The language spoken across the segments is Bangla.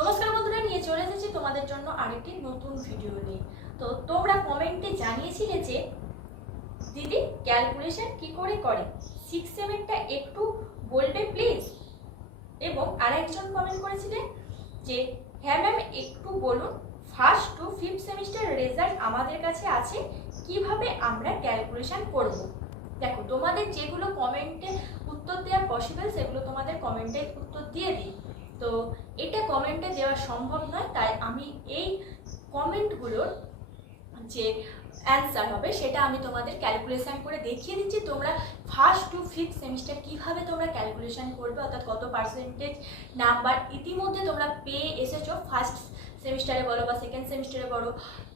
নমস্কার বন্ধুরা, নিয়ে চলে এসেছি তোমাদের জন্য আরেকটি নতুন ভিডিও নিয়ে। তো তোমরা কমেন্টে জানিয়েছিলে যে দিদি ক্যালকুলেশন কি করে করে? সিক্স সেভেনটা একটু বলবে প্লিজ এবং আরেকজন কমেন্ট করেছিলেন যে হ্যাঁ ম্যাম একটু বলুন first to fifth semester result আমাদের কাছে আছে, কীভাবে আমরা ক্যালকুলেশন করব? দেখো, তোমাদের যেগুলো কমেন্টে উত্তর দেওয়া পসিবল সেগুলো তোমাদের কমেন্টে উত্তর দিয়ে দিই। তো এটা কমেন্টে দেওয়া সম্ভব নয়, তাই আমি এই কমেন্টগুলোর যে অ্যান্সার হবে সেটা আমি তোমাদের ক্যালকুলেশান করে দেখিয়ে দিচ্ছি। তোমরা ফার্স্ট টু ফিফথ সেমিস্টার কীভাবে তোমরা ক্যালকুলেশান করবে, অর্থাৎ কত পার্সেন্টেজ নাম্বার ইতিমধ্যে তোমরা পেয়ে এসেছ ফার্স্ট সেমিস্টারে বলো বা সেকেন্ড সেমিস্টারে বলো,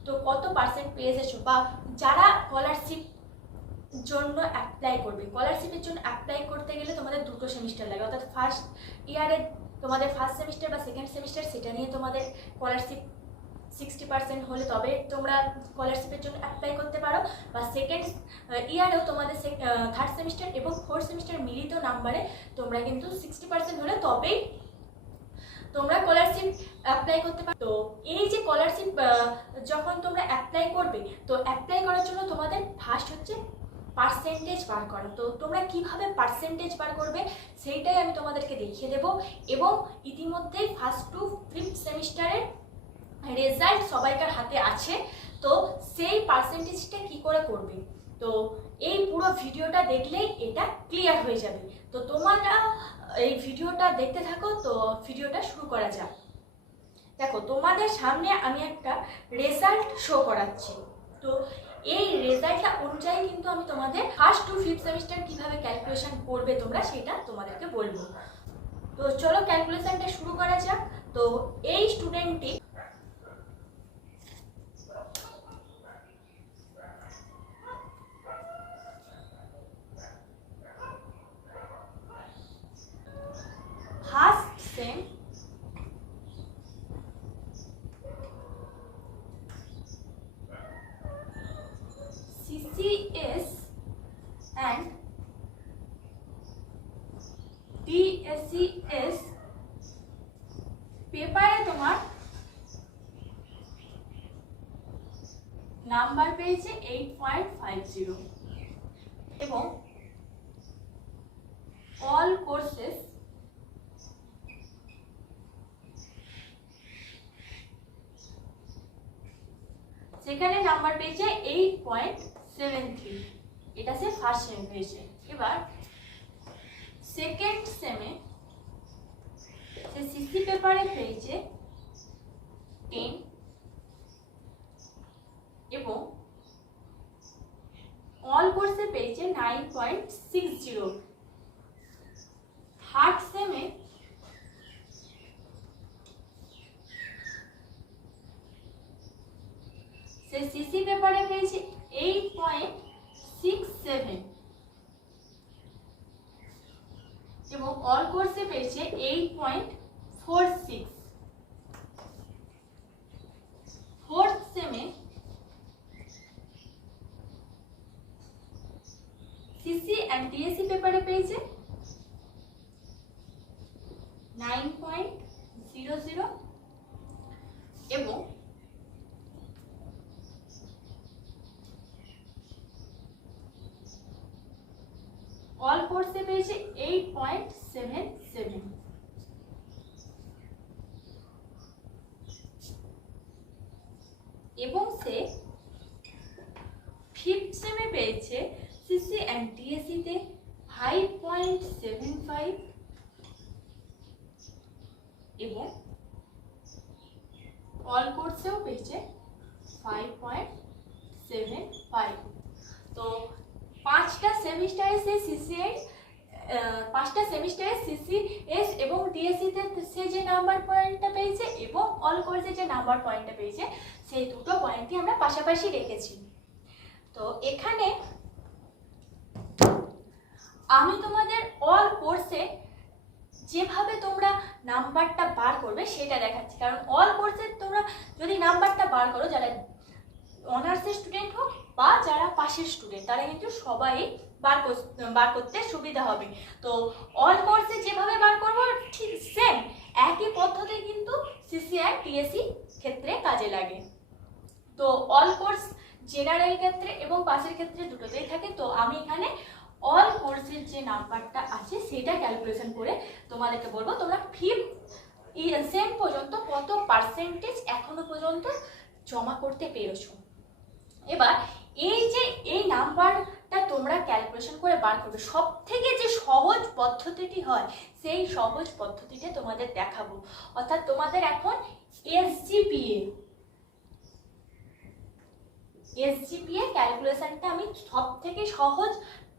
তো কত পার্সেন্ট পেয়ে এসেছ বা যারা স্কলারশিপ জন্য অ্যাপ্লাই করবে স্কলারশিপের জন্য অ্যাপ্লাই করতে গেলে তোমাদের দুটো সেমিস্টার লাগে, অর্থাৎ ফার্স্ট ইয়ারে তোমাদের ফার্স্ট সেমিস্টার বা সেকেন্ড সেমিস্টার সেটা নিয়ে তোমাদের স্কলারশিপ সিক্সটি পার্সেন্ট হলে তবে তোমরা স্কলারশিপের জন্য অ্যাপ্লাই করতে পারো। বা সেকেন্ড ইয়ারেও তোমাদের থার্ড সেমিস্টার এবং ফোর্থ সেমিস্টার মিলিত নাম্বারে তোমরা কিন্তু সিক্সটি পার্সেন্ট হলে তবেই তোমরা স্কলারশিপ অ্যাপ্লাই করতে পারো। তো এই যে স্কলারশিপ যখন তোমরা অ্যাপ্লাই করবে, তো অ্যাপ্লাই করার জন্য তোমাদের ফার্স্ট হচ্ছে পার্সেন্টেজ বার করা। তো তোমরা কীভাবে পার্সেন্টেজ বার করবে সেইটাই আমি তোমাদেরকে দেখিয়ে দেবো এবং ইতিমধ্যেই ফার্স্ট টু ফিফথ সেমিস্টারের রেজাল্ট সবাইকার হাতে আছে। তো সেই পার্সেন্টেজটা কি করে করবে? তো এই পুরো ভিডিওটা দেখলেই এটা ক্লিয়ার হয়ে যাবে। তো তোমরা এই ভিডিওটা দেখতে থাকো, তো ভিডিওটা শুরু করা যাক। দেখো, তোমাদের সামনে আমি একটা রেজাল্ট শো করাচ্ছি। তো এই রেজাল্টটা অনুযায়ী কিন্তু আমি তোমাদের ফার্স্ট টু ফিফথ সেমিস্টার কীভাবে ক্যালকুলেশান করবে তোমরা সেটা তোমাদেরকে বলব। তো চলো ক্যালকুলেশানটা শুরু করা যাক। তো এই স্টুডেন্টটি first sem CCS and DSCS পেপারে তোমার নাম্বার পেয়েছে এইট পয়েন্ট ফাইভ জিরো এবং অল কোর্সেস সেখানে নাম্বার পেয়েছে এইট পয়েন্ট সেভেন থ্রি এটা সে ফার্স্ট সেম পেয়েছে। এবার সেকেন্ড সেমে সে সিসি পেপারে পেয়েছে টেন এবং অল কোর্সে পেয়েছে nine point six zero third সেমে সে সিসি পেপারে পেয়েছে এইট পয়েন্ট সিক্স সেভেন। এবং অল কোর্সে পেয়েছে eight point four six fourth সেমে CC and DSC পেপারে পেয়েছে নাইন পয়েন্ট জিরো জিরো এবং অল কোর্সে পেয়েছে এইট পয়েন্ট সেভেন সেভেন এবং সে ফিফথ সেমে পেয়েছে সিসি অ্যান্ড ফাইভ এবং অল কোর্সেও পেয়েছে ফাইভ পয়েন্ট সেভেন ফাইভ তো পাঁচটা সেমিস্টারে সে সিসিআই পাঁচটা সেমিস্টারে সিসিএস এবং ডিএসসিতে সে যে নাম্বার পয়েন্টটা পেয়েছে এবং অল কোর্সে যে নাম্বার পয়েন্টটা পেয়েছে, সেই দুটো পয়েন্টই আমরা পাশাপাশি রেখেছি। তো এখানে আমি তোমাদের অল কোর্সে যেভাবে তোমরা নাম্বারটা বার করবে সেটা দেখাচ্ছি। কারণ অল কোর্সে তোমরা যদি নাম্বারটা বার করো, যারা অনার্সের স্টুডেন্ট হোক পাশের স্টুডেন্ট তারা কিন্তু সবাই বার বার করতে সুবিধা হবে। তো অল কোর্সে যেভাবে বার করব, ঠিক সেম একই পদ্ধতি কিন্তু পিসি অ্যান্ড টিএসসি ক্ষেত্রে কাজে লাগে। তো অল কোর্স জেনারেল ক্ষেত্রে এবং পাসের ক্ষেত্রে দুটোতেই থাকে। তো আমি এখানে অল কোর্সের যে নাম্বারটা আছে, সেটা ক্যালকুলেশন করে তোমাদেরকে বলব। তোমরা ফিফ সেম পর্যন্ত কত পার্সেন্টেজ এখনও পর্যন্ত জমা করতে পেরেছ? এবার এই যে এই নাম্বারটা তোমরা ক্যালকুলেশন করে বার করবে সব থেকে যে সহজ পদ্ধতিটি হয়, সেই সহজ পদ্ধতিটা তোমাদের দেখাবো। অর্থাৎ তোমাদের এখন এসজিপিএ এসজিপিএ ক্যালকুলেশনটা আমি সব থেকে সহজ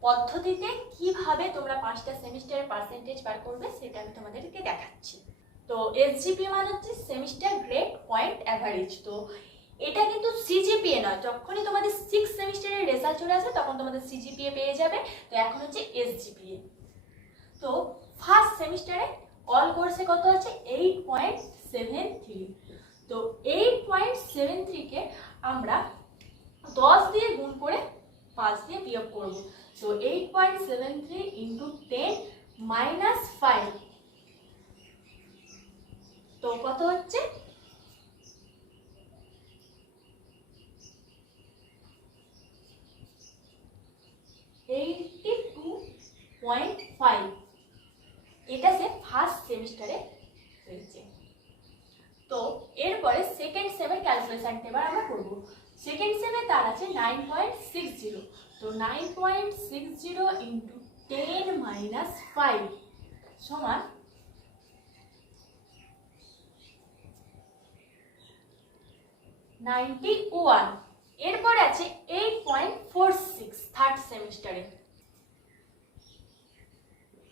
পদ্ধতিতে কীভাবে তোমরা পাঁচটা সেমিস্টারের পার্সেন্টেজ বার করবে, সেটা আমি তোমাদেরকে দেখাচ্ছি। তো এসজিপি মানে হচ্ছে সেমিস্টার গ্রেড পয়েন্ট অ্যাভারেজ তো এটা কিন্তু সিজিপিএ নয়। যখনই তোমাদের সিক্স সেমিস্টারের রেজাল্ট চলে আসবে তখন তোমাদের সিজিপিএ পেয়ে যাবে। তো এখন হচ্ছে এসজিপিএ তো ফার্স্ট সেমিস্টারে অল কোর্সে কত আছে? এইট পয়েন্ট সেভেন থ্রি তো এইট পয়েন্ট সেভেন থ্রিকে আমরা দশ দিয়ে গুণ করে পাঁচ দিয়ে বিয়োগ করব। তো eight point seven three into ten minus five তো কত হচ্ছে এইটটি টু পয়েন্ট ফাইভ এটা সে ফার্স্ট সেমিস্টারে হয়েছে তো এরপরে সেকেন্ড ক্যালকুলেশনটা এবার আমরা করব। সেকেন্ড সেমে তার আছে নাইন পয়েন্ট সিক্স জিরো তো nine point six zero into ten minus five সমান নাইনটি ওয়ান এরপর আছে eight point four six third সেমিস্টারে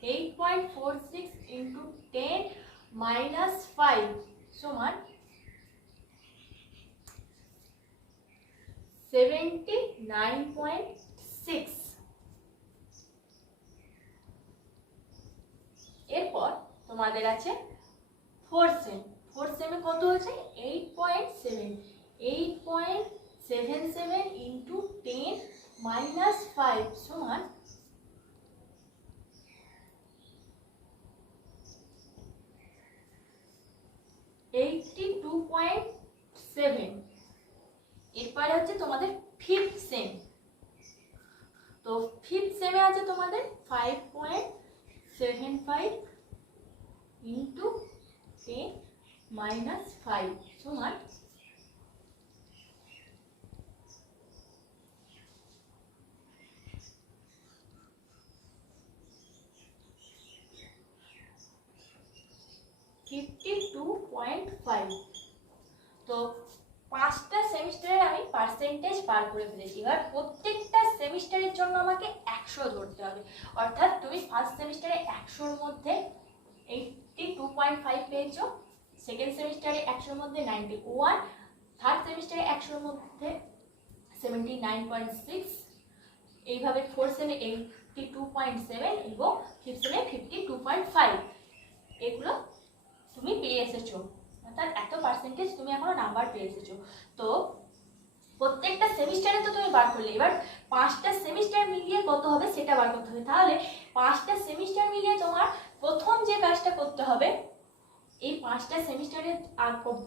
eight point four six into ten minus five সমান সেভেন্টি নাইন পয়েন্ট সিক্স এরপর তোমাদের আছে ফোর সেম ফোর সেমে কত হচ্ছে eight point seven eight point seven seven into ten minus five সমান এইটটি টু পয়েন্ট সেভেন এরপরে হচ্ছে তোমাদের ফিফথ সেম তো ফিফথ সেমে আছে তোমাদের five point seven five into ten minus five সমান ফিফটি টু পয়েন্ট ফাইভ তো পাঁচটা সেমিস্টারের আমি পার্সেন্টেজ পার করে ফেলেছি। এবার প্রত্যেকটা সেমিস্টারের জন্য আমাকে একশো ধরতে হবে। অর্থাৎ তুমি ফার্স্ট সেমিস্টারে একশোর মধ্যে এইটটি টু পয়েন্ট ফাইভ পেয়েছ সেকেন্ড সেমিস্টারে একশোর মধ্যে নাইনটি ওয়ান থার্ড সেমিস্টারে একশোর মধ্যে সেভেন্টি নাইন পয়েন্ট সিক্স এইভাবে four sem eighty two point seven এবং fifth sem fifty two point five এগুলো তুমি পেয়ে এসেছ। অর্থাৎ এত পার্সেন্টেজ তুমি এখনও নাম্বার পেয়ে এসেছ। তো প্রত্যেকটা সেমিস্টারে তো তুমি বার করলে। এবার পাঁচটা সেমিস্টার মিলিয়ে কত হবে সেটা বার করতে হবে। তাহলে পাঁচটা সেমিস্টার মিলিয়ে তোমার প্রথম যে কাজটা করতে হবে এই পাঁচটা সেমিস্টারে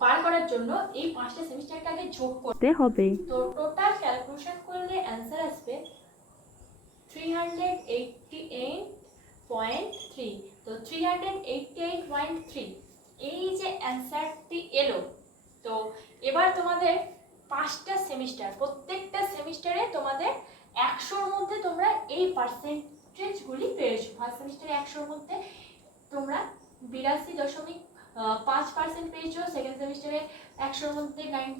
বার করার জন্য এই পাঁচটা সেমিস্টারকে আগে যোগ করতে হবে। তো টোটাল ক্যালকুলেশন করলে অ্যান্সার আসবে three hundred eighty eight point three তো three hundred eighty eight point three এই যে অ্যান্সারটি এলো, তো এবার তোমাদের পাঁচটা সেমিস্টার প্রত্যেকটা সেমিস্টারে তোমাদের একশোর মধ্যে তোমরা এই পার্সেন্টেজগুলি পেয়েছ। ফার্স্ট সেমিস্টারে একশোর মধ্যে তোমরা বিরাশি দশমিক পাঁচ পার্সেন্ট পেয়েছ সেকেন্ড সেমিস্টারে একশোর মধ্যে নাইন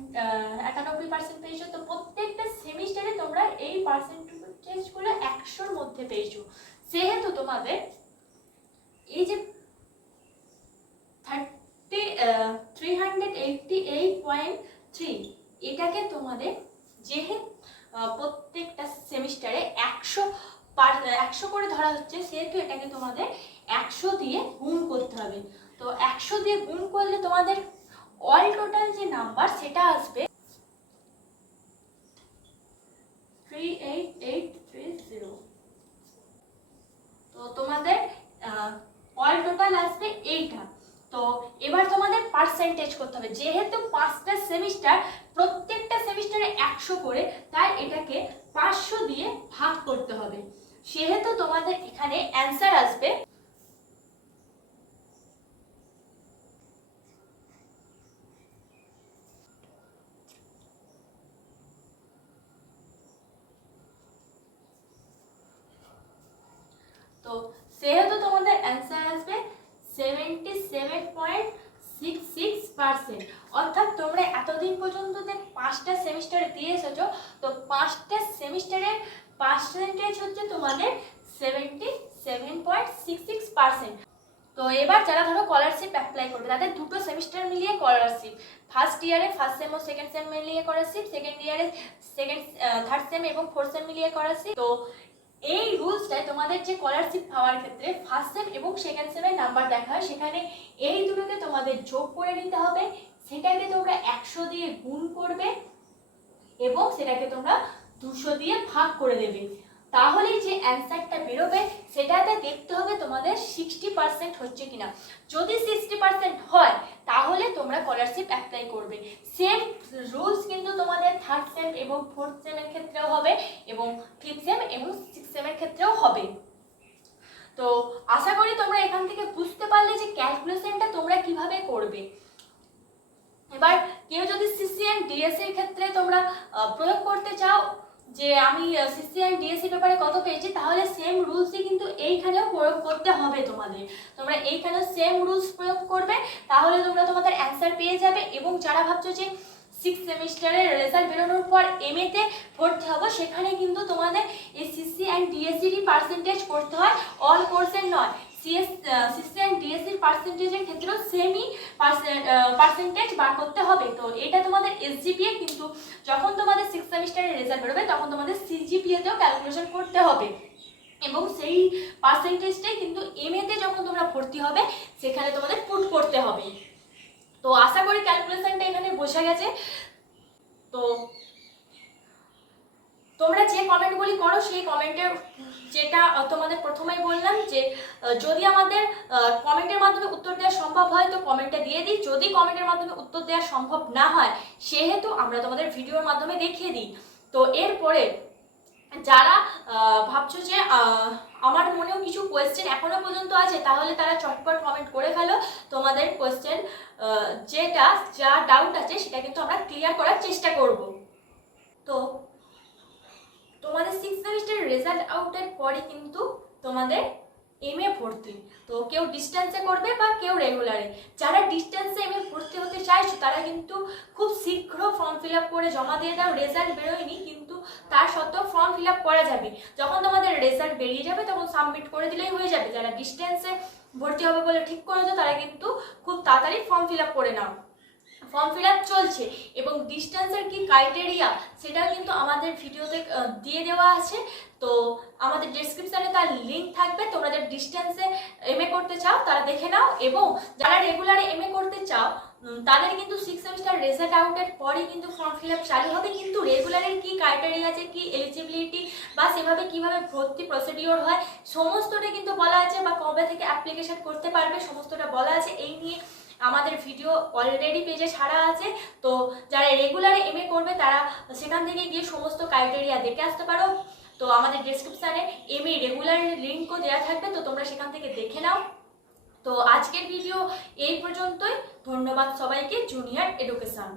একানব্বই পার্সেন্ট পেয়েছ। তো প্রত্যেকটা সেমিস্টারে তোমরা এই পার্সেন্টেজগুলো একশোর মধ্যে পেয়েছ। যেহেতু তোমাদের এই যে three hundred eighty eight point three এটাকে তোমাদের যেহেতু প্রত্যেকটা সেমিস্টারে একশো একশো করে ধরা হচ্ছে, সেহেতু এটাকে তোমাদের একশো দিয়ে গুণ করতে হবে। তো একশো দিয়ে গুণ করলে তোমাদের অল টোটাল যে নাম্বার সেটা আসবে three eight eight three zero তো তোমাদের অল টোটাল আসবে এইটা। তো এবার তোমাদের পার্সেন্টেজ করতে হবে। যেহেতু পাঁচটা সেমিস্টার প্রত্যেকটা সেমিস্টারে একশো করে, তাই এটাকে পাঁচশো দিয়ে ভাগ করতে হবে। সেহেতু তোমাদের এখানে অ্যান্সার আসবে তো সেহেতু তোমাদের অ্যান্সার আসবে seventy seven point six six percent অর্থাৎ তোমরা এতদিন পর্যন্ত যে পাঁচটা সেমিস্টারে দিয়ে এসেছ তো পাঁচটা সেমিস্টারের পার্সেন্টেজ হচ্ছে তোমাদের seventy seven point six six percent তো এবার যারা ধরো স্কলারশিপ অ্যাপ্লাই করবে, তাদের দুটো সেমিস্টার মিলিয়ে স্কলারশিপ ফার্স্ট ইয়ারে ফার্স্ট সেম ও সেকেন্ড সেম মিলিয়ে স্কলারশিপ সেকেন্ড ইয়ারে সেকেন্ড থার্ড সেম এবং ফোর্থ সেম মিলিয়ে স্কলারশিপ তো এই রুলসটায় তোমাদের যে স্কলারশিপ পাওয়ার ক্ষেত্রে ফার্স্ট সেম এবং সেকেন্ড সেমের নাম্বার দেখা হয়, সেখানে এই দুটোকে তোমাদের যোগ করে নিতে হবে। সেটাকে তোমরা একশো দিয়ে গুণ করবে। এবং সেটাকে তোমরা দুশো দিয়ে ভাগ করে দেবে। তাহলেই যে অ্যান্সারটা বেরোবে, সেটাতে দেখতে হবে তোমাদের সিক্সটি পার্সেন্ট হচ্ছে কিনা। যদি সিক্সটি পার্সেন্ট হয়, তাহলে তোমরা স্কলারশিপ অ্যাপ্লাই করবে। সেম রুলস কিন্তু তোমাদের থার্ড সেম এবং ফোর্থ সেমের ক্ষেত্রেও হবে এবং ফিফথ সেম এবং সিক্স সেমের ক্ষেত্রেও হবে। তো আশা করি তোমরা এখান থেকে বুঝতে পারলে যে ক্যালকুলেশনটা তোমরা কীভাবে করবে। এবার কেউ যদি সিসিএন ডিএসসির ক্ষেত্রে তোমরা প্রয়োগ করতে চাও যে আমি সিসিএন ডিএসসি পেপারে কত পেয়েছি, তাহলে সেম রুলসই কিন্তু এইখানেও প্রয়োগ করতে হবে তোমাদের। তোমরা এইখানেও সেম রুলস প্রয়োগ করবে, তাহলে তোমরা তোমাদের অ্যান্সার পেয়ে যাবে এবং যারা ভাবছ যে সিক্স সেমিস্টারের রেজাল্ট বেরোনোর পর এম এতে ভর্তি হব, সেখানে কিন্তু তোমাদের এই সিসি অ্যান্ড ডিএসসিরই পার্সেন্টেজ করতে হয় অল কোর্সের নয়। সিএস সিসি অ্যান্ড ডিএসসির পার্সেন্টেজের ক্ষেত্রেও সেমই পার্সেন্টেজ বার করতে হবে। তো এটা তোমাদের এসজিপিএ কিন্তু যখন তোমাদের সিক্স সেমিস্টারের রেজাল্ট বেরোবে, তখন তোমাদের সিজিপিএতেও ক্যালকুলেশন করতে হবে। এবং সেই পার্সেন্টেজটাই কিন্তু এমএতে যখন তোমরা ভর্তি হবে, সেখানে তোমাদের পুট করতে হবে। তো আশা করি ক্যালকুলেশনটা এখানে বোঝা গেছে। তো তোমরা যে কমেন্টগুলি করো, সেই কমেন্টের যেটা তোমাদের প্রথমেই বললাম যে যদি আমাদের কমেন্টের মাধ্যমে উত্তর দেওয়া সম্ভব হয়, তো কমেন্টে দিয়ে দিই। যদি কমেন্টের মাধ্যমে উত্তর দেওয়া সম্ভব না হয়, সেহেতু আমরা তোমাদের ভিডিওর মাধ্যমে দেখিয়ে দিই। তো এরপরে, যারা ভাবছ যে আমার মনেও কিছু কোয়েশ্চেন এখনও পর্যন্ত আছে, তাহলে তারা চটপট কমেন্ট করে ফেলো। তোমাদের কোয়েশ্চেন যেটা, যা ডাউট আছে, সেটা কিন্তু আমরা ক্লিয়ার করার চেষ্টা করব। তো তোমাদের সিক্স সেমিস্টার রেজাল্ট আউটের পরে কিন্তু তোমাদের এম এ ভর্তি। তো কেউ ডিস্টেন্সে করবে বা কেউ রেগুলারে যারা ডিস্টেন্সে এম এ ভর্তি হতে চাইছো, তারা কিন্তু খুব শীঘ্র ফর্ম ফিল আপ করে জমা দিয়ে দাও। রেজাল্ট বেরোয়নি, কিন্তু তার সত্ত্বেও ফর্ম ফিল আপ করা যাবে। যখন তোমাদের রেজাল্ট বেরিয়ে যাবে, তখন সাবমিট করে দিলেই হয়ে যাবে। যারা ডিস্টেন্সে ভর্তি হবে বলে ঠিক করেছ, তারা কিন্তু খুব তাড়াতাড়ি ফর্ম ফিল আপ করে নাও। ফর্ম ফিল চলছে এবং ডিস্টেন্সের কি ক্রাইটেরিয়া সেটাও কিন্তু আমাদের ভিডিওতে দিয়ে দেওয়া আছে। তো আমাদের ডেসক্রিপশনে তার লিঙ্ক থাকবে। তোমরা যারা ডিস্টেন্সে এম করতে চাও, তারা দেখে নাও। এবং যারা রেগুলারে এম করতে চাও তাদের কিন্তু সিক্স সেমিস্টার রেজাল্ট আউটের পরেই কিন্তু ফর্ম ফিল চালু হবে। কিন্তু রেগুলারের কি ক্রাইটেরিয়া আছে, কি এলিজিবিলিটি বা সেভাবে কীভাবে ভর্তি প্রসিডিওর হয়, সমস্তটা কিন্তু বলা আছে বা কবে থেকে অ্যাপ্লিকেশন করতে পারবে, সমস্তটা বলা আছে। এই নিয়ে আমাদের ভিডিও অলরেডি পেজে ছাড়া আছে। তো যারা রেগুলারে এম করবে, তারা সেখান থেকে গিয়ে সমস্ত ক্রাইটেরিয়া দেখে আসতে পারো। তো আমাদের ডিসক্রিপশানে এম এ রেগুলার লিঙ্কও দেওয়া থাকবে, তো তোমরা সেখান থেকে দেখে নাও। তো আজকের ভিডিও এই পর্যন্তই। ধন্যবাদ সবাইকে জুনিয়র এডুকেশন